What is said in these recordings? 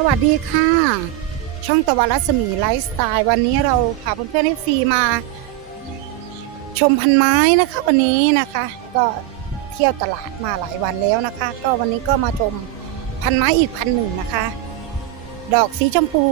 สวัสดีค่ะ ช่องตะวันรัศมีไลฟ์สไตล์วันนี้เราพาเพื่อนๆเอฟซีมา ชมพันไม้นะคะวันนี้นะคะ ก็เที่ยวตลาดมาหลายวันแล้วนะคะ ก็วันนี้ก็มาชมพันไม้อีกพันหนึ่งนะคะ ดอกสีชมพู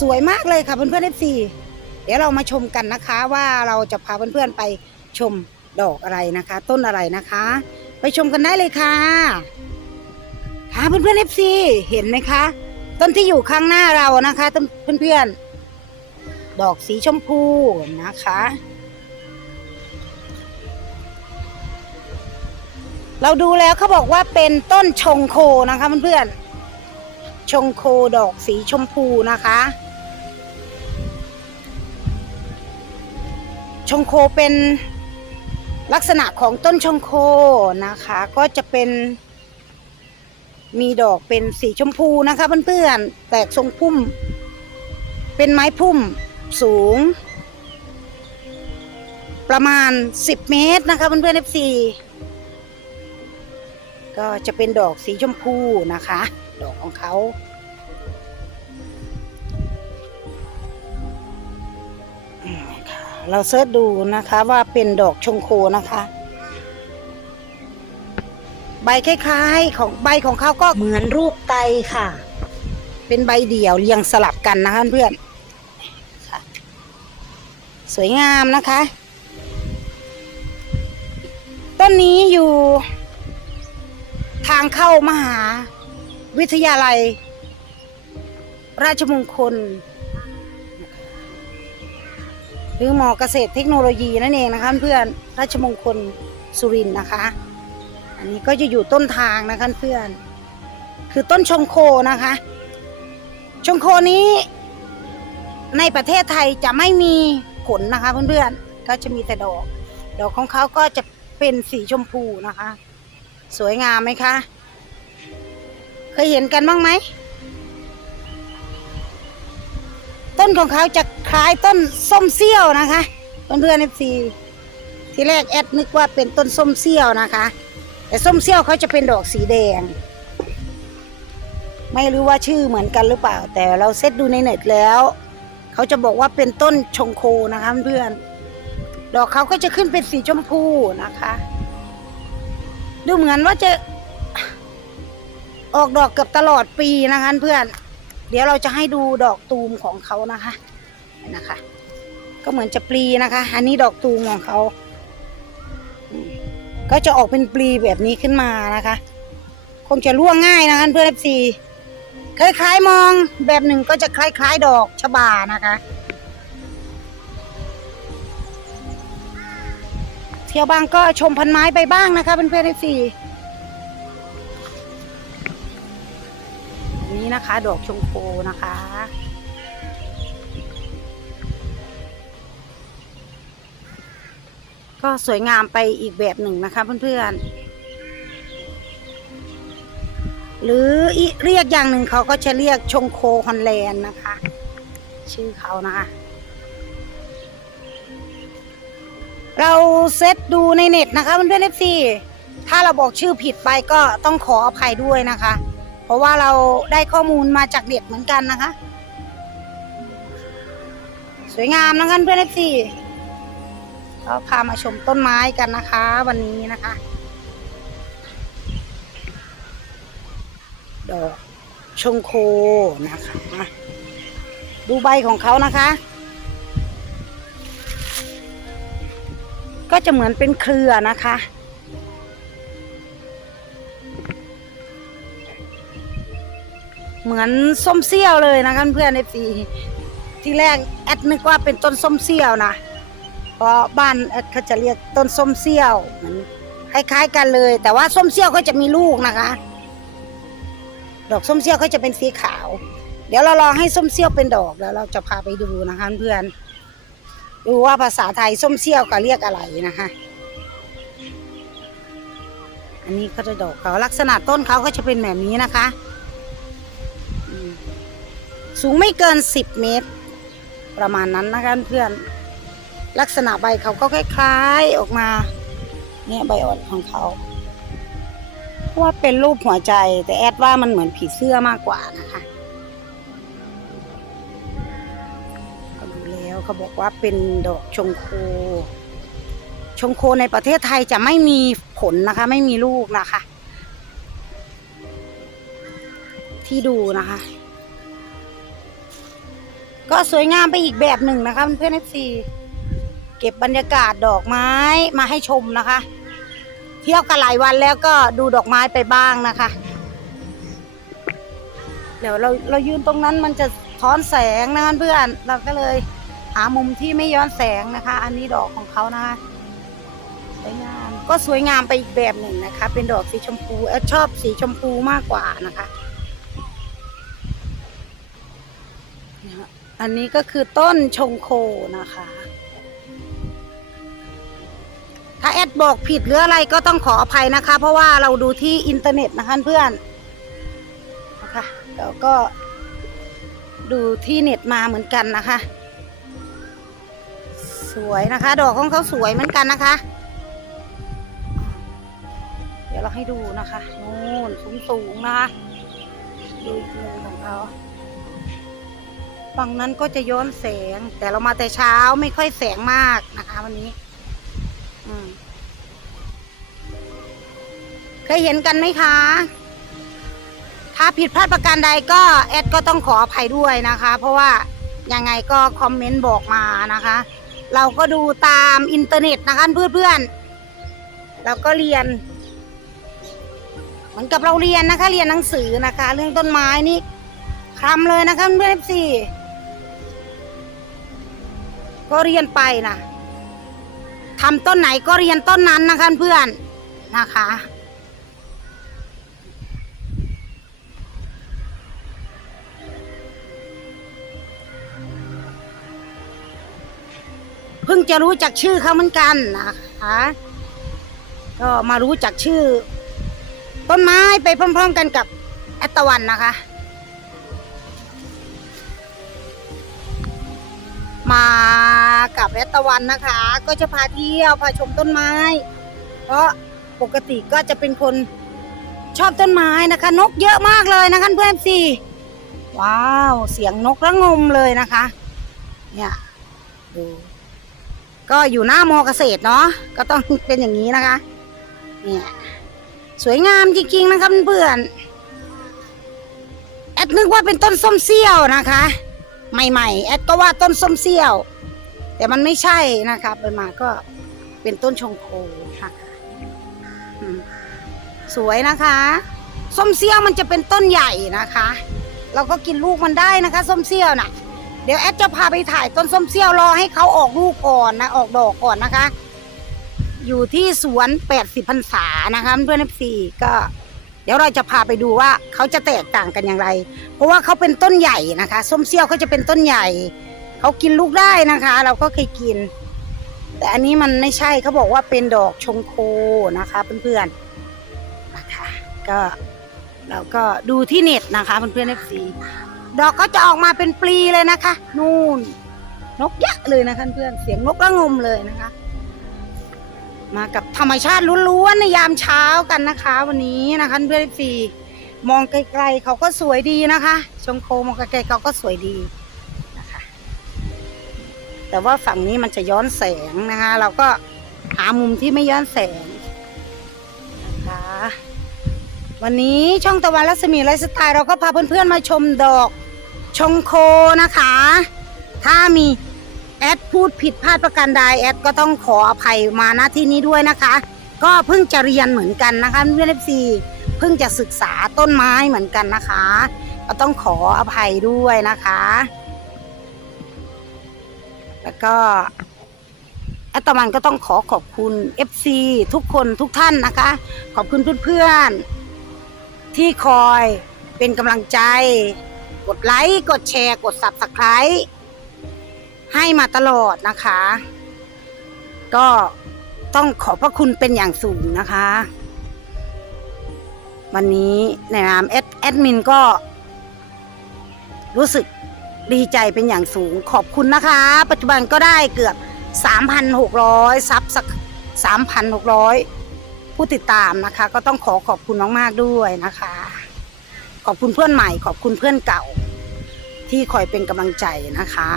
สวยมากเลยค่ะเพื่อนๆเอฟซีเดี๋ยวเรามาชมกันนะคะว่าเราจะพาเพื่อนๆไปชมดอกอะไรนะคะ ต้นอะไรนะคะ ไปชมกันได้เลยค่ะค่ะเพื่อนๆเอฟซีเห็นไหมคะ ต้นที่อยู่ข้างหน้าเรานะคะต้นเพื่อนๆ ดอกสีชมพูนะคะ เราดูแล้วเขาบอกว่าเป็นต้นชงโคนะคะเพื่อนๆ ชงโคดอกสีชมพูนะคะ ชงโคเป็นลักษณะของต้นชงโคนะคะ ก็จะเป็น มีดอกเป็นสีชมพูนะคะเพื่อนๆ แตกทรงพุ่ม เป็นไม้พุ่มสูง ประมาณ 10 เมตรนะคะเพื่อนๆ FC ก็จะเป็นดอกสีชมพูนะคะ ดอกของเขาเราเสิร์ชดูนะคะว่าเป็นดอกชงโคนะคะ ใบคล้ายๆ ของใบของเขาก็เหมือนรูปไตค่ะ เป็นใบเดี่ยวเรียงสลับกันนะคะเพื่อนๆค่ะสวยงามนะคะ ต้นนี้อยู่ ทางเข้ามหา วิทยาลัย ราชมงคล หรือหมอเกษตรเทคโนโลยีนั่นเองนะคะเพื่อนราชมงคลสุรินทร์นะคะอั นนี้ก็จะอยู่ต้นทางนะคะเพื่อน คือต้นชงโคนะคะ ชงโคนี้ในประเทศไทยจะไม่มีผลนะคะเพื่อนๆ ก็จะมีแต่ดอก ดอกของเขาก็จะเป็นสีชมพูนะคะ สวยงามไหมคะ เคยเห็นกันบ้างไหม ต้นของเขาจะคล้ายต้นส้มเซี่ยวนะคะ เพื่อนๆเอฟซีที่แรกแอดนึกว่าเป็นต้นส้มเซี่ยวนะคะ แต่ส้มเซี่ยวเขาจะเป็นดอกสีแดง ไม่รู้ว่าชื่อเหมือนกันหรือเปล่า แต่เราเซตดูในเน็ตแล้ว เขาจะบอกว่าเป็นต้นชงโคนะคะเพื่อนดอกเขาก็จะขึ้นเป็นสีชมพูนะคะ ดูเหมือนว่าจะออกดอกเกือบตลอดปีนะคะเพื่อน เดี๋ยวเราจะให้ดูดอกตูมของเขานะคะนะคะ ก็เหมือนจะปลีนะคะ อันนี้ดอกตูมของเขา ก็จะออกเป็นปลีแบบนี้ขึ้นมานะคะ คงจะร่วงง่ายนะคะเพื่อนเอฟซีคล้ายๆมองแบบหนึ่งก็จะคล้ายๆ ดอกชบานะคะ เที่ยวบางก็ชมพันไม้ไปบ้างนะคะเพื่อนๆเอฟซีนนี้นะคะ ดอกชมโคนะคะ ก็สวยงามไปอีกแบบหนึ่งนะคะเพื่อนๆ หรือเรียกอย่างหนึ่งเขาก็จะเรียกชงโคฮอนแลนด์นะคะ ชื่อเขานะคะเราเซตดูในเน็ตนะคะเพื่อนๆเอฟซีถ้าเราบอกชื่อผิดไปก็ต้องขออภัยด้วยนะคะ เพราะว่าเราได้ข้อมูลมาจากเน็ตเหมือนกันนะคะ สวยงามนะคะเพื่อนเอฟซี ก็พามาชมต้นไม้กันนะคะ วันนี้นะคะ ดอกชงโคนะคะ ดูใบของเขานะคะ ก็จะเหมือนเป็นเครือนะคะเหมือนส้มเซี่ยวเลยนะคะเพื่อนเอฟซีที่แรกแอดนึกว่าเป็นต้นส้มเซี่ยวนะ เพราะบ้านแอดเขาจะเรียกต้นส้มเซี่ยวเหมือนคล้ายๆกันเลย แต่ว่าส้มเซี่ยวก็จะมีลูกนะคะ ดอกส้มเซี่ยวเขาจะเป็นสีขาว เดี๋ยวเรารอให้ส้มเซี่ยวเป็นดอกแล้วเราจะพาไปดูนะคะเพื่อนดูว่าภาษาไทยส้มเซี่ยวก็เรียกอะไรนะคะ อันนี้ก็จะดอกเขาลักษณะต้นเขาก็จะเป็นแบบนี้นะคะ สูงไม่เกินสิบเมตร ประมาณนั้นนะคะเพื่อน ลักษณะใบเขาก็คล้ายๆออกมา เนี่ยใบอ่อนของเขาเพราะว่าเป็นรูปหัวใจ แต่แอดว่ามันเหมือนผีเสื้อมากกว่านะคะเขดูแล้วเขาบอกว่าเป็นดอกชงโค ชงโคในประเทศไทยจะไม่มีผลนะคะ ไม่มีลูกนะคะ ที่ดูนะคะก็สวยงามไปอีกแบบหนึ่งนะคะเพื่อนเอฟซี เก็บบรรยากาศดอกไม้มาให้ชมนะคะ เที่ยวกันหลายวันแล้วก็ดูดอกไม้ไปบ้างนะคะ เดี๋ยวเราเรายืนตรงนั้นมันจะท้อนแสงนะเพื่อนเราก็เลยหามุมที่ไม่ย้อนแสงนะคะ อันนี้ดอกของเขานะคะสวยงามก็สวยงามไปอีกแบบหนึ่งนะคะ เป็นดอกสีชมพูแอดชอบสีชมพูมากกว่านะคะอันนี้ก็คือต้นชงโคนะคะ ถ้าแอดบอกผิดหรืออะไรก็ต้องขออภัยนะคะ เพราะว่าเราดูที่อินเทอร์เน็ตนะคะเพื่อนนะคะแล้วก็ดูที่เน็ตมาเหมือนกันนะคะ สวยนะคะ ดอกของเขาสวยเหมือนกันนะคะ เดี๋ยวเราให้ดูนะคะนู่นสูงสูงนะคะดูอีกมุมของเขาฝั่งนั้นก็จะย้อนแสงแต่เรามาแต่เช้าไม่ค่อยแสงมากนะคะ วันนี้ เคยเห็นกันไหมคะ ถ้าผิดพลาดประการใดก็แอดก็ต้องขออภัยด้วยนะคะ เพราะว่ายังไงก็คอมเมนต์บอกมานะคะ เราก็ดูตามอินเทอร์เน็ตนะคะเพื่อนๆเราก็เรียน เหมือนกับเราเรียนนะคะ เรียนหนังสือนะคะ เรื่องต้นไม้นี่คลำเลยนะคะเพื่อนๆสี่ก็เรียนไปนะ ทำต้นไหนก็เรียนต้นนั้นนะคะเพื่อนนะคะ เพิ่งจะรู้จักชื่อเขาเหมือนกันนะคะก็มารู้จักชื่อ ต้นไม้ไปพร้อมๆกันกับแอตตะวันนะคะ มา กับแอตตะวันนะคะ ก็จะพาเที่ยวพาชมต้นไม้ เพราะปกติก็จะเป็นคนชอบต้นไม้นะคะ นกเยอะมากเลยนะคะเพื่อนสิว้าว เสียงนกระงมเลยนะคะ เนี่ยดูก็อยู่หน้ามอเกษตรเนาะก็ต้องเป็นอย่างนี้นะคะ เนี่ยสวยงามจริงๆนะคะเพื่อนแอดนึกว่าเป็นต้นส้มเซี่ยวนะคะ ใหม่ๆ แอดก็ว่าต้นส้มเซี่ยว แต่มันไม่ใช่นะคะไปมาก็เป็นต้นชงโคค่ะสวยนะคะส้มเซี่ยวมันจะเป็นต้นใหญ่นะคะ เราก็กินลูกมันได้นะคะส้มเซี่ยวน่ะ เดี๋ยวแอดจะพาไปถ่ายต้นส้มเซี่ยวรอให้เขาออกลูกก่อนนะออกดอกก่อนนะคะ อยู่ที่สวน80พรรษานะคะเพื่อนเอฟซีก็ เดี๋ยวเราจะพาไปดูว่าเขาจะแตกต่างกันอย่างไร เพราะว่าเขาเป็นต้นใหญ่นะคะส้มเซี่ยวเขาจะเป็นต้นใหญ่ เขากินลูกได้นะคะ เราก็เคยกิน แต่อันนี้มันไม่ใช่เขาบอกว่าเป็นดอกชงโคนะคะเพื่อนๆนะคะก็เราก็ดูที่เน็ตนะคะเพื่อนๆเอฟซีดอกก็จะออกมาเป็นปลีเลยนะคะ นู่น นกยักษ์เลยนะคะเพื่อนเสียงนกระงมเลยนะคะ มากับธรรมชาติล้วนๆในยามเช้ากันนะคะ วันนี้นะคะเพื่อนเอฟซีมองไกลๆเขาก็สวยดีนะคะ ชงโคมองไกลๆเขาก็สวยดี แต่ว่าฝั่งนี้มันจะย้อนแสงนะคะ เราก็หามุมที่ไม่ย้อนแสงนะคะวันนี้ช่องตะวันรัศมีไลฟ์สไตล์เราก็พาเพื่อนๆมาชมดอกชงโคนะคะ ถ้ามีแอดพูดผิดพลาดประการใดแอดก็ต้องขออภัยมาณที่นี้ด้วยนะคะ ก็เพิ่งจะเรียนเหมือนกันนะคะเพื่อนเอฟซีเพิ่งจะศึกษาต้นไม้เหมือนกันนะคะ ก็ต้องขออภัยด้วยนะคะ แล้วก็แอดตะวันก็ต้องขอขอบคุณ FC ทุกคนทุกท่านนะคะ ขอบคุณเพื่อนๆ ที่คอยเป็นกำลังใจ กดไลค์กดแชร์ กด Subscribe ให้มาตลอดนะคะ ก็ต้องขอบพระคุณเป็นอย่างสูงนะคะ วันนี้ในนามแอดแอดมินก็รู้สึก ดีใจเป็นอย่างสูงขอบคุณนะคะ ปัจจุบันก็ได้เกือบ 3,600 ซับสัก 3,600 ผู้ติดตามนะคะ ก็ต้องขอขอบคุณมากๆด้วยนะคะ ขอบคุณเพื่อนใหม่ ขอบคุณเพื่อนเก่า ที่คอยเป็นกำลังใจนะคะ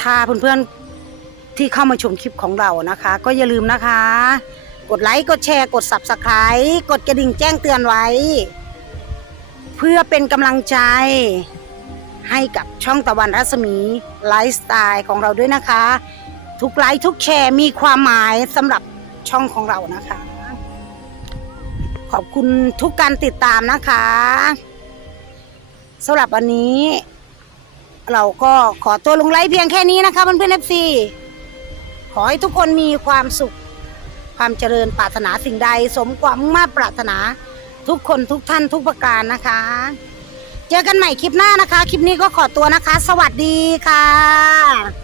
ถ้าเพื่อนๆที่เข้ามาชมคลิปของเรานะคะ ก็อย่าลืมนะคะ กดไลค์ กดแชร์ กด Subscribe กดกระดิ่งแจ้งเตือนไว้ เพื่อเป็นกำลังใจ ให้กับช่องตะวันรัศมีไลฟ์สไตล์ของเราด้วยนะคะ ทุกไลค์ทุกแชร์มีความหมายสำหรับช่องของเรานะคะ ขอบคุณทุกการติดตามนะคะสำหรับวันนี้ เราก็ขอตัวลงไลฟ์เพียงแค่นี้นะคะเพื่อนๆเอฟซีขอให้ทุกคนมีความสุข ความเจริญปรารถนาสิ่งใด สมความมุ่งมา่ปรารถนา ทุกคนทุกท่านทุกประการนะคะ เจอกันใหม่คลิปหน้านะคะ คลิปนี้ก็ขอตัวนะคะ สวัสดีค่ะ